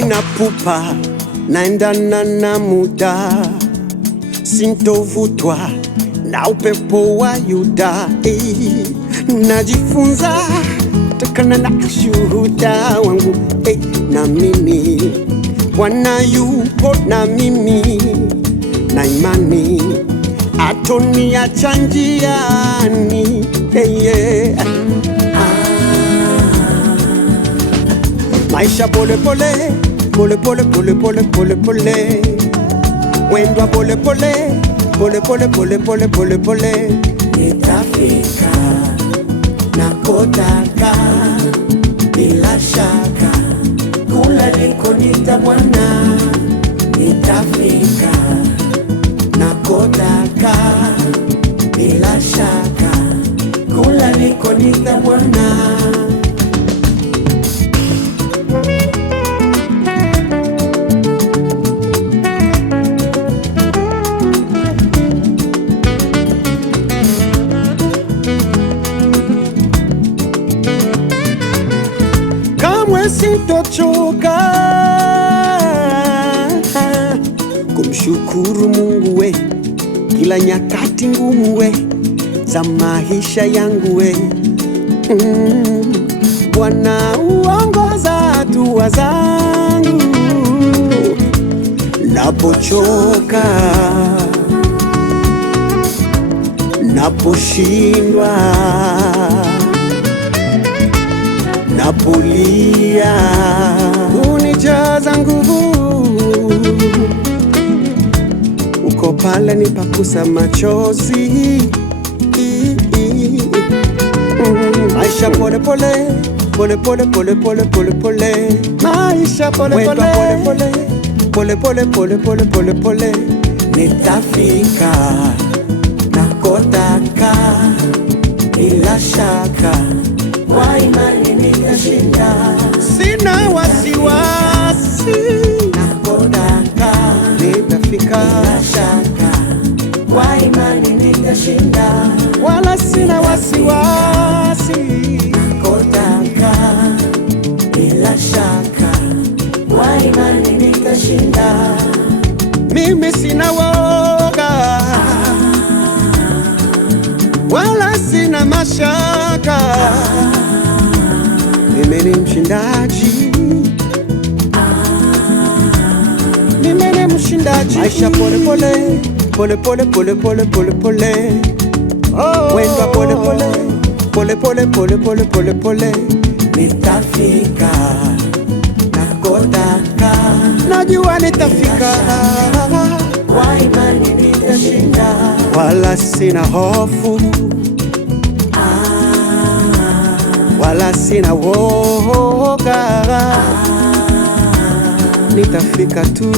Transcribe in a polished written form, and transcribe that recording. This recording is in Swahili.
sina pupa, naendana na muda, sintovutwa na upepo wa Yuda. Najifunza kutokana na shuhuda wangu, na mimi Bwana yupo na mimi, na imani atoniacha njiani. Maisha pole pole, pole pole pole pole pole pole, mwendo pole pole, pole pole pole pole pole pole, nitafika nakotaka bila shaka, kula liko nitamwona. Nitafika nakotaka bila shaka, kula liko nitamwona. Sitochoka kumshukuru Mungu we, kila nyakati ngumu we za maisha yangu we. Bwana uongoza hatua zangu, napochoka, naposhindwa, napolia, unijaza nguvu. Uko pale nipakusa machozi. Maisha pole pole, pole pole pole pole pole pole, maisha pole pole pole pole pole pole pole pole, nitafika nakotaka bila shaka, kwa imani nitashinda. Sina wasiwasi, nakotaka nitafika bila shaka, kwa imani nitashinda. Wala sina wasiwasi, nakotaka bila shaka, kwa imani nitashinda. Mimi sina woga, wala sina mashaka, mimi ni mshindaji, mimi ni mshindaji. Maisha pole pole pole pole pole pole pole pole, wenda pole pole pole pole pole pole pole pole, nitafika nakotaka, najua nitafika, kwa imani nitashinda. Wala sina hofu, wala sina woga, nitafika tu.